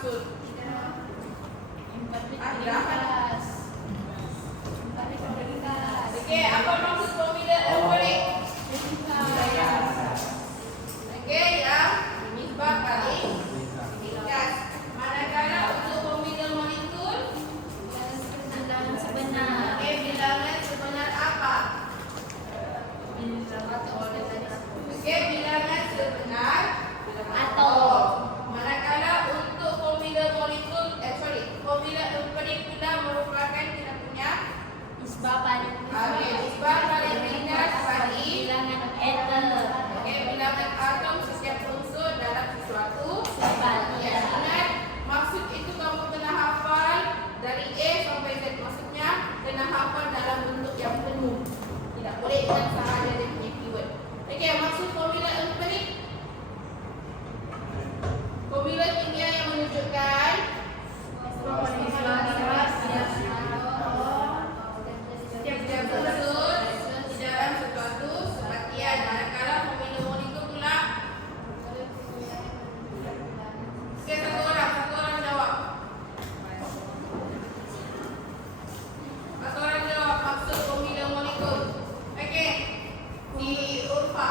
maksud? Ada. Oke, apa maksud formula emperik? Oke, yang nisbah kali ringkas. Manakala untuk formula molekul Bilangan sebenar. oke, bilangan sebenar apa? Oke, bilangan sebenar Atom. Manakala untuk formula molekul formula emperik pula merupakan kita punya Nisbah paling nisbah paling ringkas bagi bilangan atom. oke, bilangan atom setiap unsur dalam sesuatu Sebab ya. Ingat, maksud itu kamu kena hafal dari A sampai Z. Maksudnya kena hafal dalam bentuk yang penuh. Tidak boleh ingat sahaja dia punya keyword. Okey, maksud formula emperik. Formula kimia yang menunjukkan setiap unsur di dalam sesuatu sebatian. Manakala formula molekul pula okey, satu orang jawab. Satu orang jawab maksud formula molekul. Okey, di Urfa.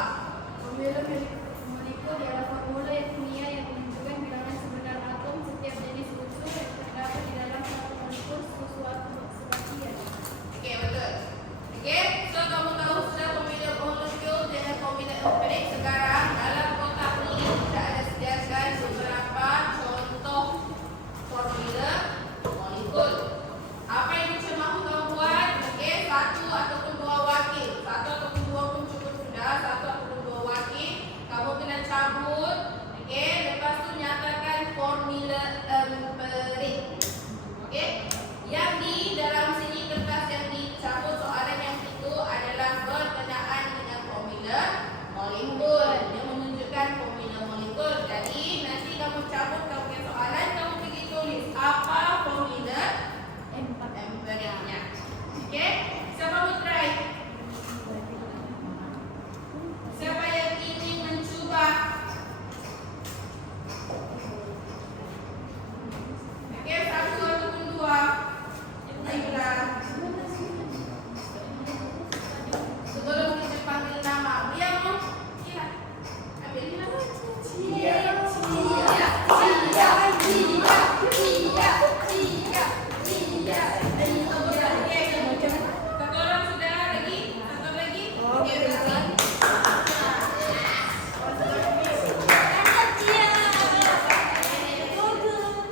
Formula molekul ialah formula kimia yang menunjukkan bilangan sebenar atom setiap jenis unsur yang terdapat di dalam satu molekul sesuatu sebatian. Okey, betul. Okey, so kamu tahu sudah formula molekul dengan formula emperik. Sekarang dalam kotak ini kita ada sediakan beberapa contoh formula molekul. Apa yang kita mahu kamu buat? Okey, satu ataupun dua wakil. Satu ataupun dua pun cukup sudah. Satu ataupun dua wakil. Kamu kena cabut. Okey, lepas tu nyatakan formula emperik. Okey, yang di dalam sini kertas yang dicabut soalan yang itu adalah berkenaan dengan formula molekul. Dia menunjukkan formula molekul. Jadi nanti kamu cabut kamu punya soalan, kamu pergi tulis apa formula emperiknya. Okey, siapa mau try? Siapa yang ingin mencuba? Okey, satu ataupun dua. Baiklah. Sebelum kita panggil nama, dia mau? Iya. Ambil nama. Satu orang sudah lagi? Satu lagi? Okey, berarti.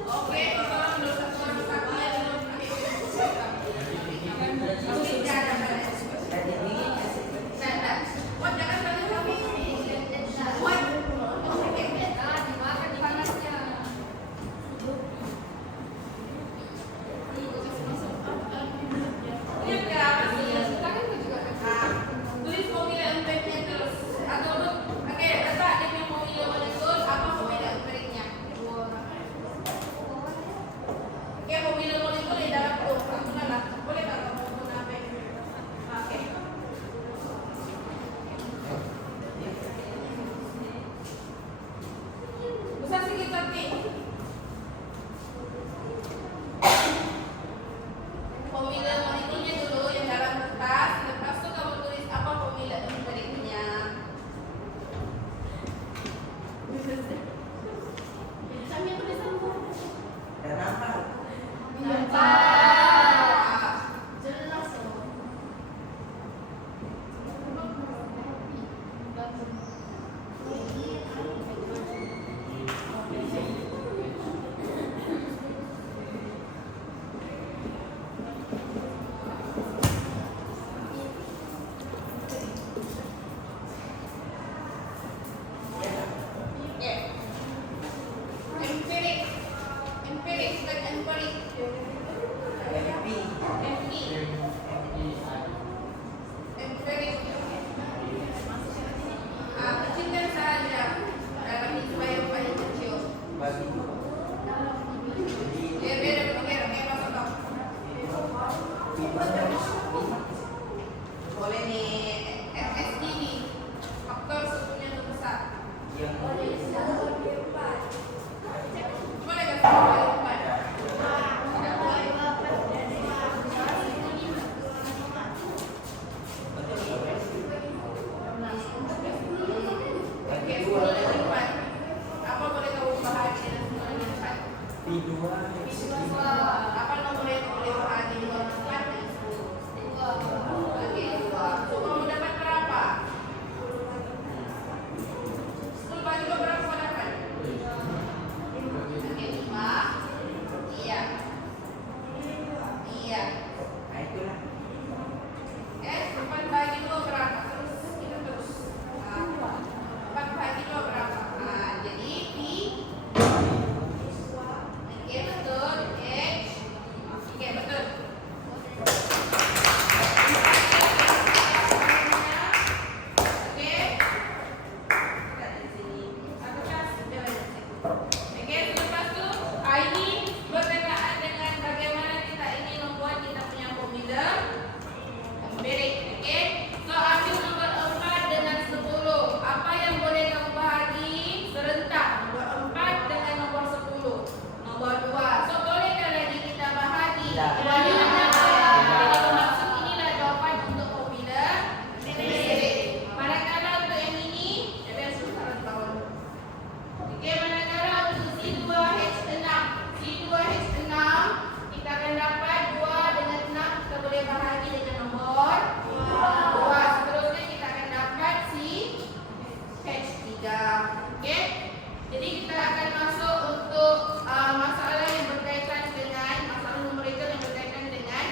Okey, satu orang dulu, satu orang satunya dulu. Mungkin jangan. Nah, buat jangan sampai kami. Buat. Okey. Dimakan di panasnya. Lihat ke apa sih? Tulis formula empiriknya terus. Atau okey, letak dia punya formula molekul, apa formula empiriknya? Okey, formula molekul di dalam perut. Kamu lah. Boleh tak kamu guna apa? Okey. Besar sikit tapi. Formula molekulnya dulu yang dalam kertas. Lepas tu kamu tulis apa formula empiriknya. Kami tulisan jelas loh. Okey. Empirik. Empirik bukan empirik. Empi. Empirik. Kecilkan sahaja. Dalam nisbah yang paling kecil. Dia beda dengan okey, masuk kau. Boleh nih. FSD nih. Faktor sukunya itu besar. Boleh kan? Apa nomor yang boleh bahagi 2 dan 10? Oke, 2. So, kamu dapat berapa? 10 bagi 2 berapa kamu dapat? Oke, 5. Iya. Iya. Oke, 4 bagi 2 berapa? Terus, kita terus. 4 bagi 2 berapa? Nah, jadi P. Oke, betul. H. Oke, betul. Oke. Dari sini. Apakah sudah ada? Oke, selepas itu ini berkaitan dengan bagaimana kita ingin membuat kita punya formula empirik. Oke. So, ambil nomor 4 dengan 10. Apa yang boleh kamu bahagi serentak? Nomor 4 dengan nomor 10. Nomor 2. So, bolehkah lagi kita bahagi? Maksud inilah jawapan untuk formula empirik. Manakala untuk yang ini, saya sudah tahu. Oke, manakala untuk C2H6 kita akan dapat 2 dengan 6 kita boleh bahagi dengan nomor 2. Seterusnya kita akan dapat CH3. Oke, jadi kita akan masuk untuk masalah yang berkaitan dengan masalah numerical yang berkaitan dengan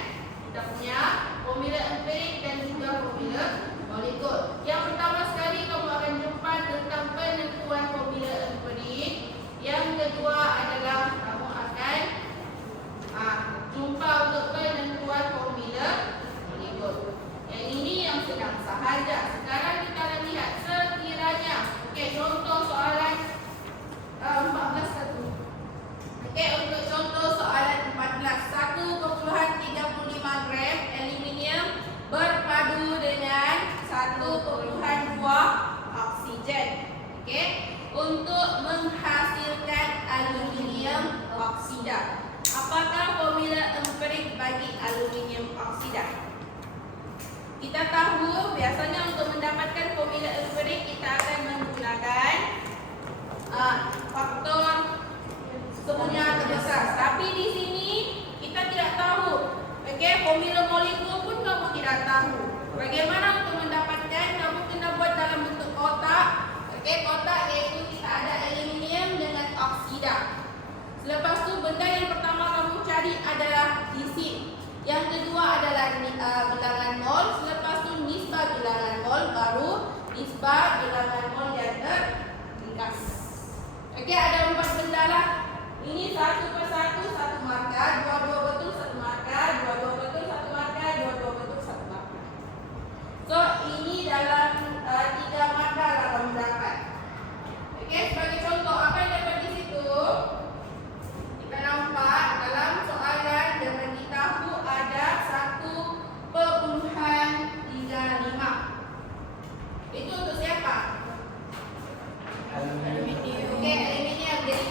kita punya formula empirik dan juga formula molekul. Yang pertama sekali kamu akan jumpa tentang penentuan formula empirik. Yang kedua adalah kamu akan jumpa untuk penentuan formula molekul. Yang ini yang sedang sahaja. Sekarang kita akan lihat sekiranya. Okey, contoh soalan 14 satu. Okey, untuk contoh soalan 14, 1,35 gram aluminium berpadu dengan 1,2 oksigen. Okey, untuk menghasilkan aluminium oksida. Apakah formula empirik bagi aluminium oksida? Kita tahu biasanya untuk mendapatkan formula empirik kita akan menggunakan faktor semuanya terbesar. Tapi di sini kita tidak tahu. Okey, formula molekul pun kamu tidak tahu. Bagaimana untuk mendapatkan? Kamu kena buat dalam bentuk kotak. Okey, kotak iaitu kita ada aluminium dengan oksida. Selepas tu benda yang pertama kamu cari adalah isi. Yang kedua adalah bilangan mol. Selepas tu nisbah bilangan mol, baru nisbah bilangan mol yang terringkas. Okey, ada 4 benda lah. Ini satu persatu, satu markah, dua betul, satu markah, dua betul, satu markah, dua betul, satu markah. So, ini dalam 3 markah lah kamu dapat. Okey, sebagai contoh, apa yang dapat di situ? Kita nampak dalam soalan dan beritahu ada 1,35. Itu untuk siapa? Aluminium. Okey, aluminium. Jadi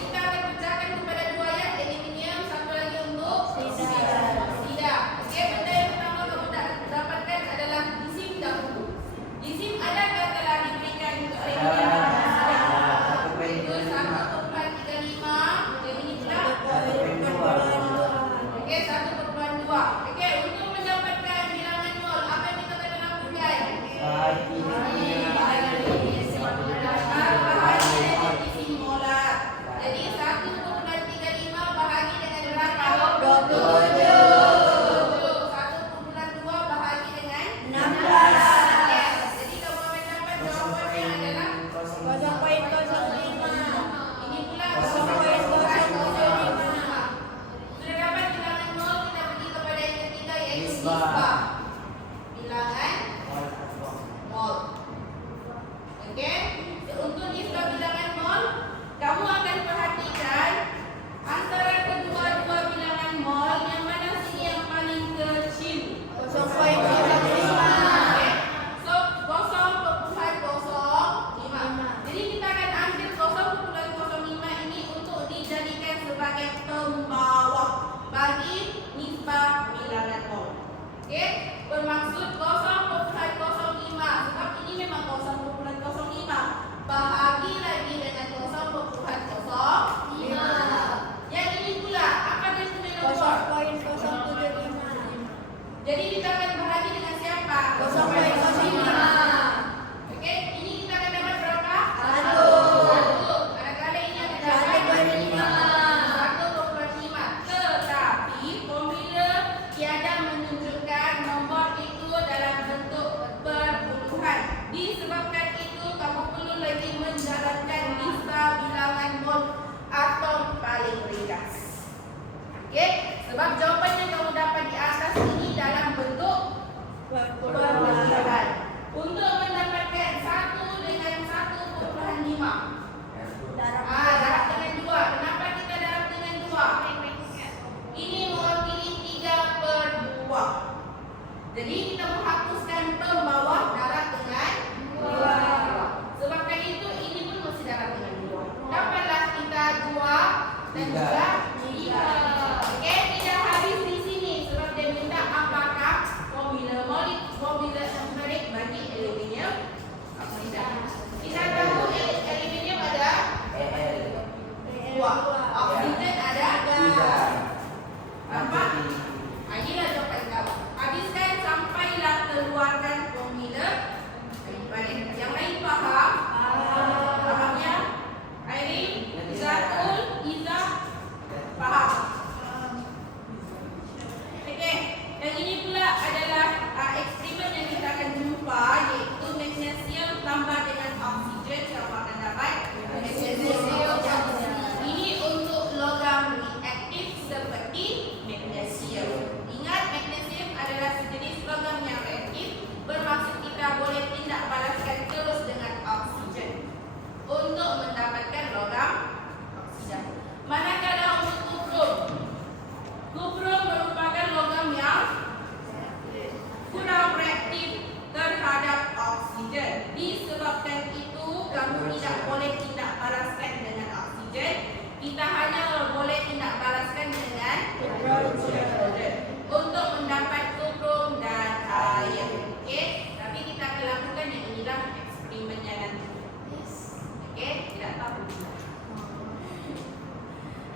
dan Tiga. juga 3. Oke, tidak habis di sini sebab dia minta apakah formula empirik bagi aluminium oksida. Kita tahu aluminium ada EL. 2, oksigen ada 3. Nampak? Inilah jawapan kamu. Habiskan sampailah keluarkan formula empirik. Yang lain faham? Fahamnya? Airin, Zatul, Iza, faham? Okey, yang ini pula adalah eksperimen yang kita akan jumpa, iaitu magnesium tambah dengan oksigen. Kamu akan dapat magnesium oksigen. Ini untuk logam reaktif seperti magnesium. Ingat, magnesium adalah sejenis logam yang reaktif, bermaksud kita boleh tindak balaskan terus dengan oksigen untuk mendapatkan logam oksida. Manakala untuk kuprum merupakan logam yang kurang reaktif terhadap oksigen. Disebabkan itu, kamu tidak boleh tindak balaskan dengan oksigen. Kita hanya boleh tindak balaskan dengan hidrogen untuk mendapat kuprum dan air. Okey, tapi kita akan lakukan yang inilah eksperimennya nanti. Okey, tidak tahu.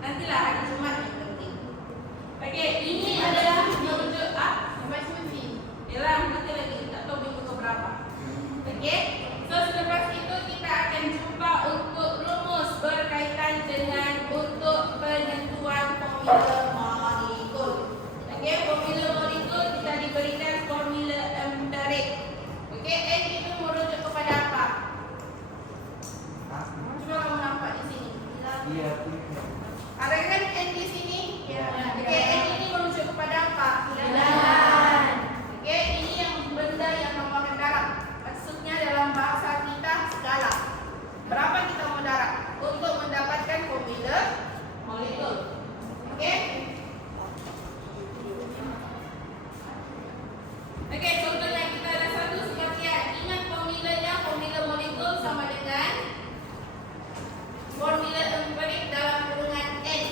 Nantilah hari Jumaat yang penting. Okey, ini adalah merujuk Yalah, nanti lagi tak tahu minggu keberapa. Okey, so selepas itu kita akan jumpa untuk rumus berkaitan dengan untuk penentuan formula molekul. Okey, formula molekul kita diberikan formula empirik. Okey, N itu merujuk kepada apa? Cuba kamu nampak di sini. Iya. Ada kan N di sini? Ya. Okey, N ini merujuk kepada apa? Bilangan. Okey, ini yang benda yang kamu akan darab. Maksudnya dalam bahasa kita skala. Berapa kita mau darab untuk mendapatkan formula molekul? Okey? Okey, contohnya kita ada satu sebagian. Ingat formulanya, formula molekul sama dengan formula empirik dalam kurungan N.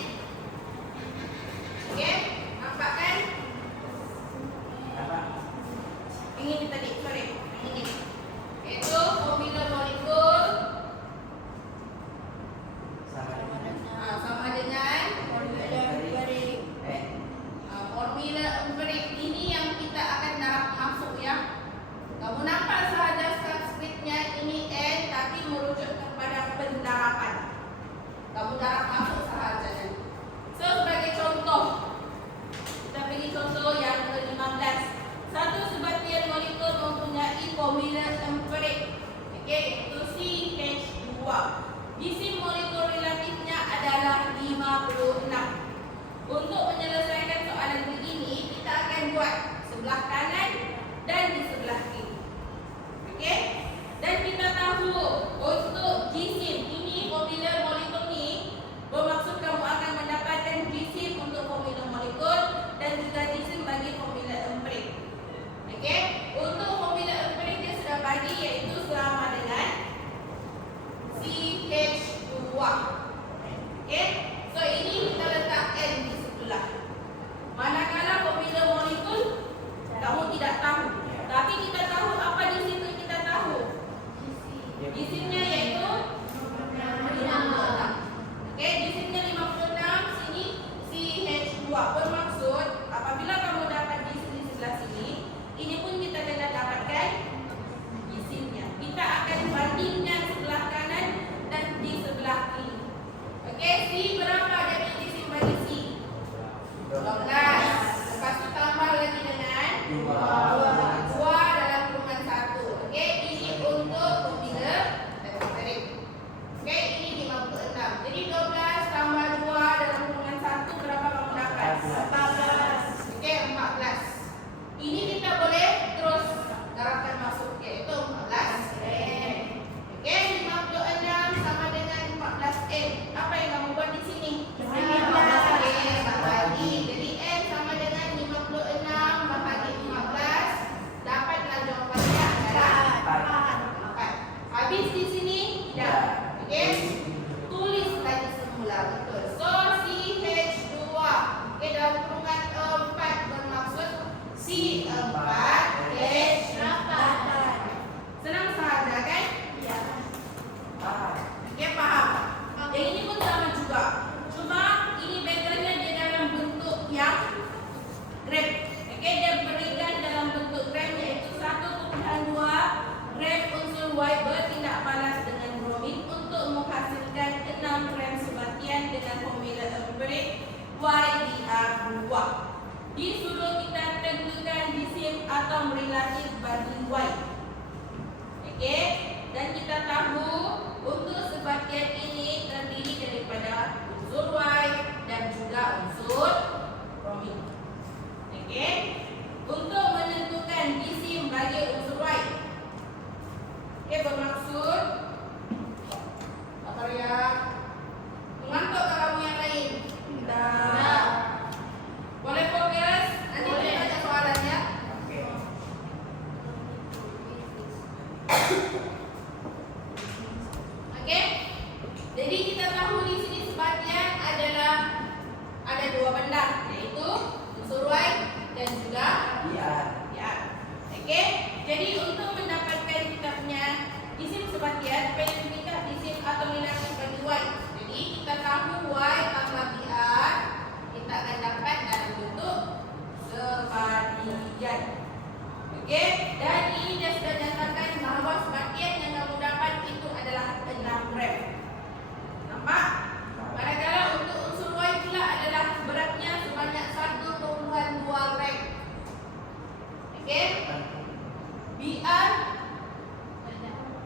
Okey? Nampak kan? Apa? Ini tadi, sorry. Ini. Itu formula molekul sama dengan formula empirik. Formula empirik ini yang kita akan darab masuk ya. Kamu nampak sahaja subskripnya ini N tapi merujuk kepada pendarapan. Kamu darab masuk sahaja nanti. So sebagai contoh, kita pergi contoh yang ke-15. Satu sebatian molekul mempunyai formula empirik. Okey, itu CH2. Gisim molekul relatifnya adalah 56. Untuk menyelesaikan soalan begini, kita akan buat sebelah kanan dan di sebelah kiri. Okey? Dan kita tahu untuk gisim ini formula molekul ni bermaksud kamu akan mendapatkan gisim untuk formula molekul dan juga gisim bagi formula empirik. Okey? Untuk formula empirik dia sudah bagi, iaitu sama dengan CH2. Okey? So ini kita letak N di sebelah. Manakala formula molekul, kamu atom relatif bagi Y. Okey, dan kita tahu untuk sebagian ini terdiri daripada unsur Y dan juga unsur bromin. Okey, untuk menentukan jisim bagi unsur Y. Okey, bermaksud apa ya? Mengantuk ke kamu yang lain? Tidak. Boleh fokus? Nanti kita baca soalannya. Oke. Okey. Jadi kita tahu di sini sebagian adalah ada dua benda, yaitu unsur Y dan juga Biar. ya. Okey. Jadi untuk mendapatkan kita punya jisim sebagian, kita jisim atom relatif bagi Y. Jadi kita tahu Y tambah biar kita akan dapat dalam bentuk sebagian. Okey. Dan ini dia sudah nyatakan bahawa sebagian yang kamu dapat itu adalah 6 gram. Nampak? Manakala untuk unsur Y pula adalah beratnya sebanyak 1,2 gram. Okey. BR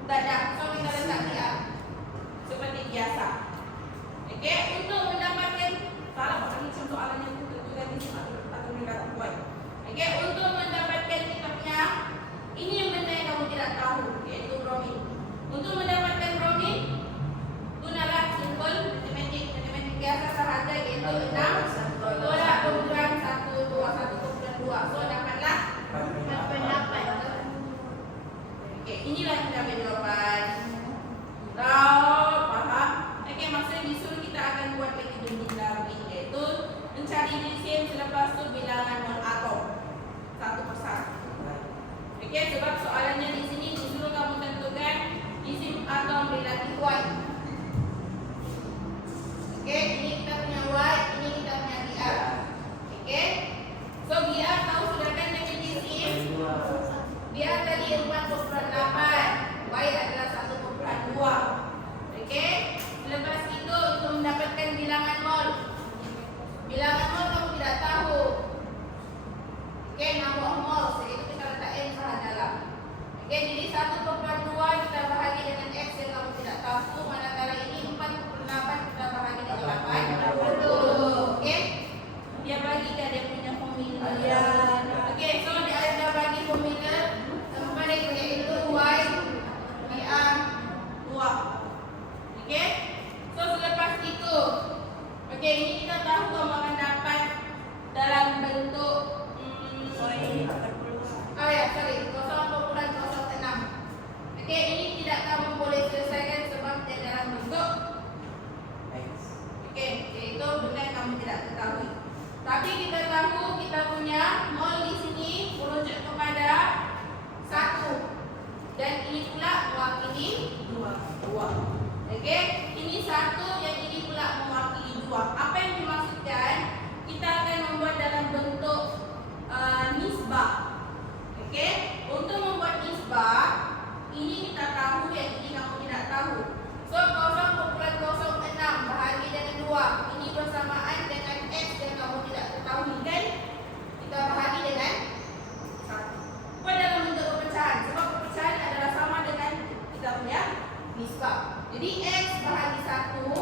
tak ada, so kita letak BR seperti biasa. Okey, untuk mendapatkan salah macam soalannya itu tentukan di sini atau relatif Y. Okey, untuk mendapatkan kita punya ini yang benda yang kamu tidak tahu, iaitu bromin. Untuk mendapatkan bromin, gunalah simbol matematik biasa sahaja, iaitu 6 tolak pembukuan 1, 2, 1,2. So dapatlah 4,8. Okey, inilah kita ambil jawapan. Tahu, faham? Okey, maksudnya disuruh kita akan buat lagi benda begini, iaitu mencari jisim selepas tu bilangan mol atom satu persatu. Okey, sebab soalannya di sini disuruh kamu tentukan jisim atom relatif Y. Okey, ini kita punya Y, ini kita punya BR. Okey, so BR tahu sudah kan dengan jisim. BR tadi 4,8, Y adalah 1,2. Okey, selepas itu untuk mendapatkan bilangan mol. Bilangan mol kamu tidak tahu. Okey, nombor mol, jadi kita letak M sahaja lah. Okey, jadi 1,2 kita bahagi dengan X yang kamu tidak tahu. Manakala ini 4,8 kita bahagi dengan 8. Okey, dia bagikan dia punya formula. Okey, so dia ada bagi formula sampai iaitu Y BR 2. Okey, so selepas itu, okey, ini kita tahu kamu akan dapat dalam bentuk 0,06. Okey, ini tidak kamu boleh selesaikan sebab dia dalam bentuk okey, iaitu benda yang kamu tidak ketahui. Tapi kita tahu kita punya mol di sini merujuk kepada 1 dan ini pula mewakili 2. Okey, ini 1 yang ini pula mewakili 2. Apa yang dimaksudkan? Kita akan membuat dalam bentuk nisbah. Okey, untuk membuat nisbah ini kita tahu, yang ini kamu tidak tahu. So 0,06 bahagi dengan 2. Ini bersamaan dengan X yang kamu tidak ketahui kan? Kita bahagi dengan 1. Buat dalam bentuk perpecahan. Sebab perpecahan adalah sama dengan kita punya nisbah. Jadi X bahagi 1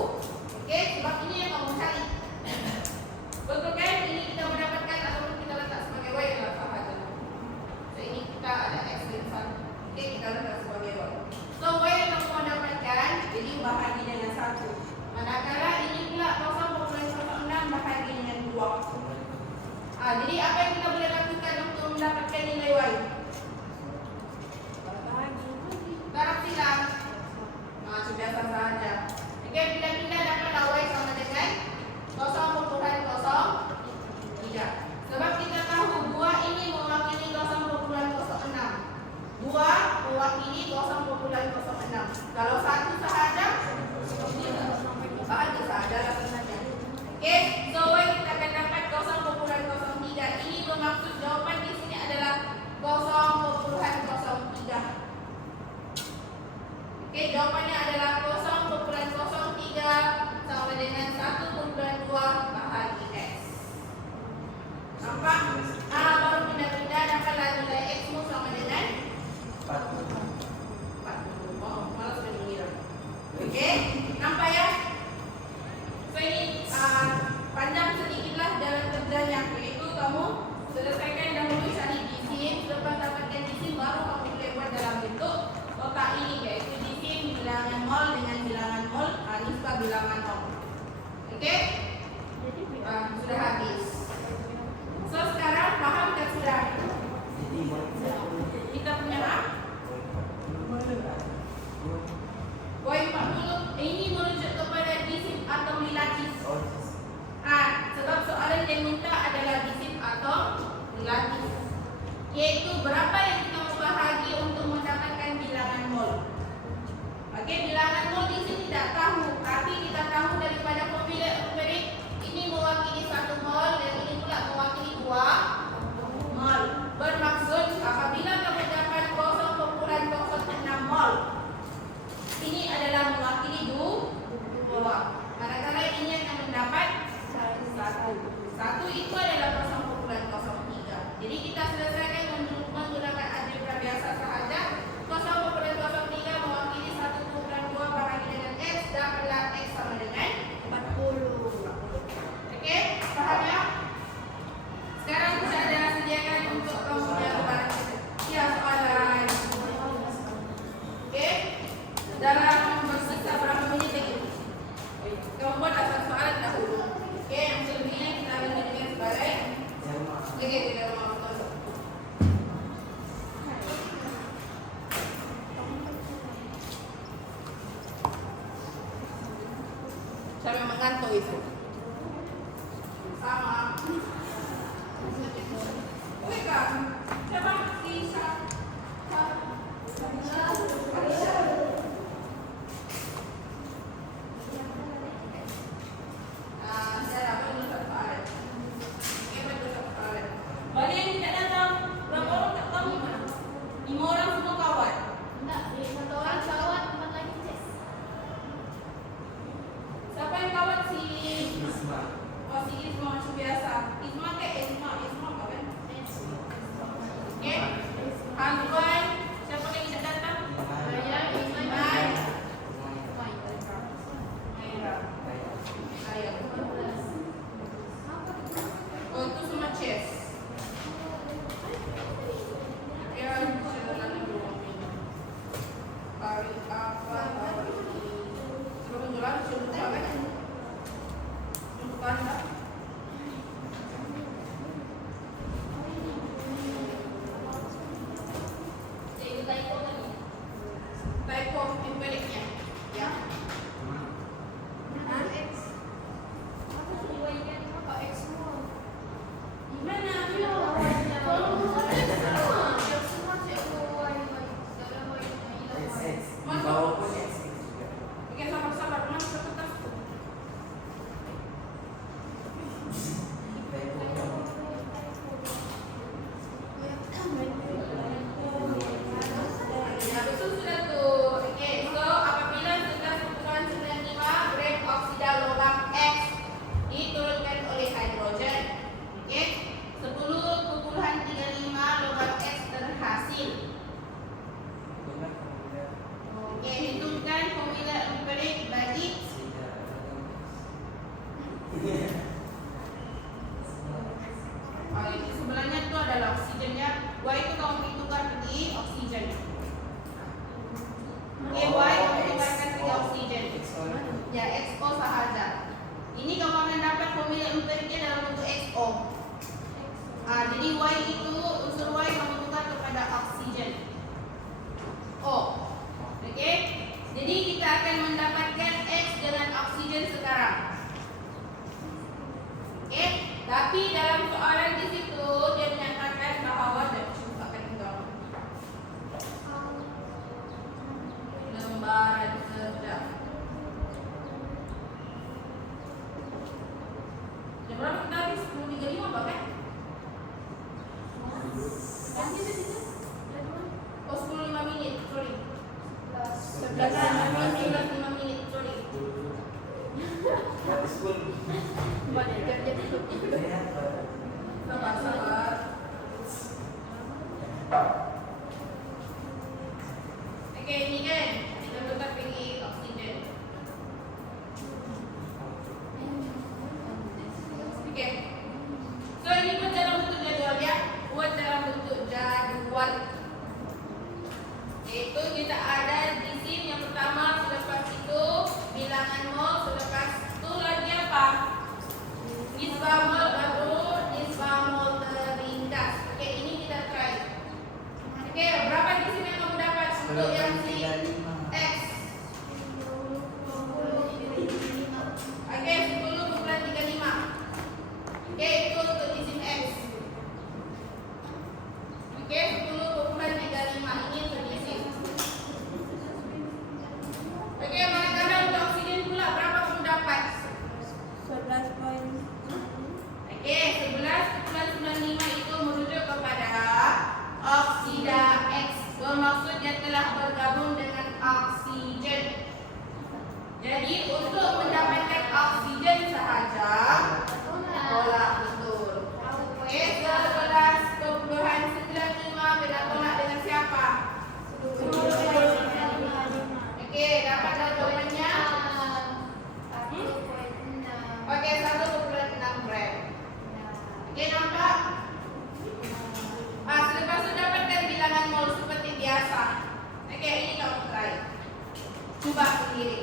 satu itu. Sama. Wih kan, siapa bisa? Saya dapat dulu satu alat. Ini betul satu alat. Banyak yang tidak datang. Berapa orang tak tahu? 5 orang semua kawan. Enggak, satu orang kawan, 4 lagi Ces. Siapa yang kawan si? Isma. Oh si Isma macam biasa. Isma ke Isma kawan. Oke. Hantuan. Siapa lagi tak datang? Saya, Iman, Iman. Mai. Maira. Saya. Oh itu semua chess. Ya, sudah nanti belum minum. Hari apa hari ini? Sebelum jualan sudah kan? Untuk anda. Jadi typo tadi. Typo empeliknya. Ya. X. Apa sih Y kan? Apa X semua? Gimana? Kalau semua, X semua Y. Segala Y. XX. Di bawah pun XX juga. Oke, sabar-sabar. Mas kertas. Nah, itu sudah tuh. Oke, so apabila 11,95 gram oksida logam X diturunkan oleh hidrogen, oke, 10,35 logam X terhasil. Benar kemudian Oke, hitungkan formula empirik bagi tidak. ini sebelahnya itu adalah oksigennya. Y itu kamu hitungkan di oksigen. Oke, Y kamu hitungkan di oksigen. Ya, XO sahaja. Ini kamu akan dapat formula empiriknya dalam bentuk XO. Jadi Y itu unsur Y kamu tukar kepada oksigen. O. Oke. Jadi kita akan mendapatkan X dengan oksigen sekarang. Oke. Tapi dalam soalan di situ dia menyatakan bahwa dan akan enggak lembaran sedang. Jam berapa kita habis? 10.35 apa kan? Oh 10 menit, sorry. 11 menit, sorry. Habis pun. Sabar. Oke, ini kan kita tukar pergi oksigen. Oke. So ini buat dalam bentuk jadwal ya. Buat dalam bentuk jadwal. Yaitu kita ada di sini yang pertama, selepas itu bilangan mol, selepas itu lagi apa? Nisbah mol baru nisbah mol terringkas. Oke, ini kita try. Oke, berapa di sini yang kamu dapat untuk yang si X? Oke, 10,35. Oke, itu untuk di sini X. Oke, 10,35 ini untuk di sini. Oke, manakala untuk oksigen pula berapa kamu dapat? 11 Oke, 11,95 itu merujuk kepada oksida X. Bermaksudnya telah bergabung dengan oksigen. Jadi untuk mendapatkan oksigen sahaja, tolak betul. Oke, 11,95 beda tolak dengan siapa? Oke, dapat jawabannya. Oke, 1,6 gram. Oke, nampak? Selepas itu dapatkan bilangan mol seperti biasa. Oke, ini kamu try. Coba sendiri.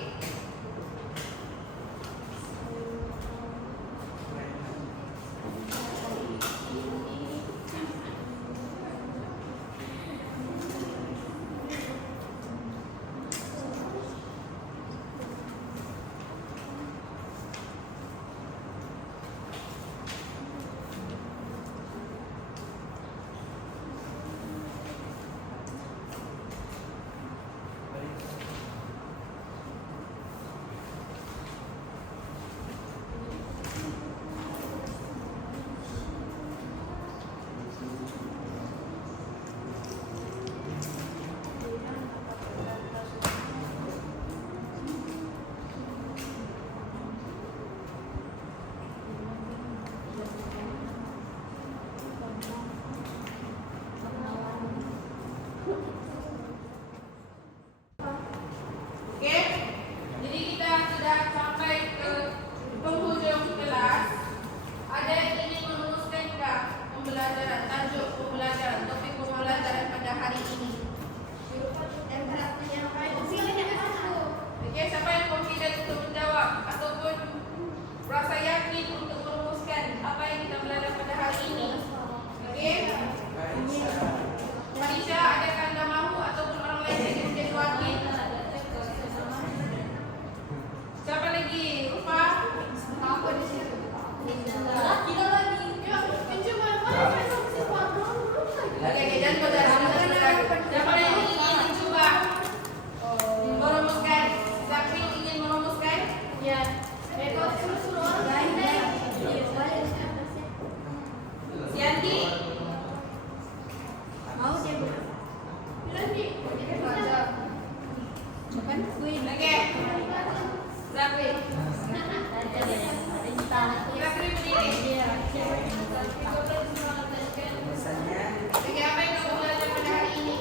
Misalnya, Oke, apa yang kamu belajar pada hari ini?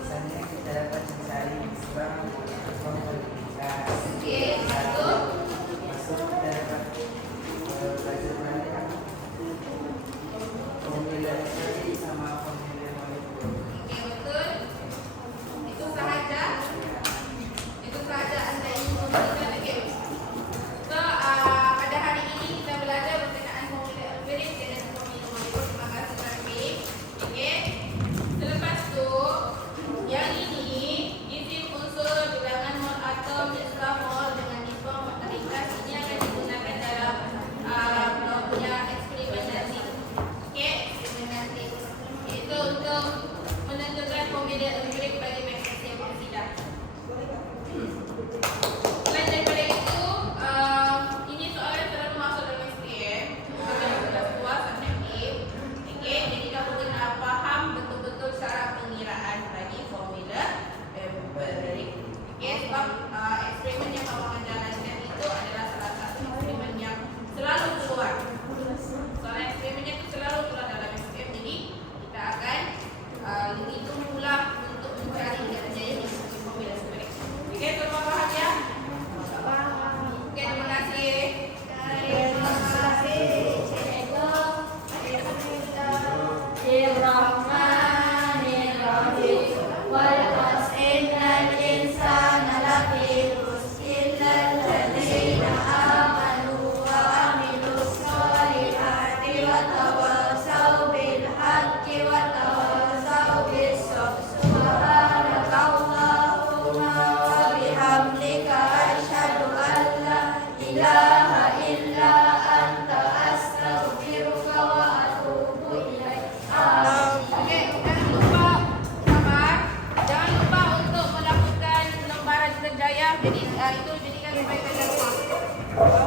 misalnya kita dapat mencari sebarang atau komunitas. Oke, satu. Masuk kita dapat belajar banyak formula tadi sama formula molekul. Oke, betul. Itu sahaja. Itu sahaja Anda ingin memberikan. Oke. So, pada hari ini kita belajar berkenaan formula empirik dan formula molekul. Terima kasih Rafi. Oke. Selepas itu, yang ini isim unsur bilangan mol atom jumlah mol dengan nisbah ringkas ini akan digunakan dalam punya eksperimen nanti. Oke, eksperimen nanti. Itu untuk menentukan formula empirik bagi magnesium oksida. Selain daripada itu, ini soalan selalu masuk dalam SPM. Kalau sudah puas aktif, oke. Jadi kamu kena faham betul-betul cara pengiraan bagi formula empirik. Oke, sebab eksperimen yang kamu akan jalankan itu adalah salah satu eksperimen yang selalu keluar. Soalan eksperimennya itu selalu keluar dalam SPM. Jadi kita akan hitung pula untuk mencari kerjanya di formula empirik. Oke, semua paham ya? Oke, terima kasih. Oke, jangan lupa sabar. Jangan lupa untuk melakukan lembaran kerjaya. Jadi itu jadikan sebagai kerja rumah.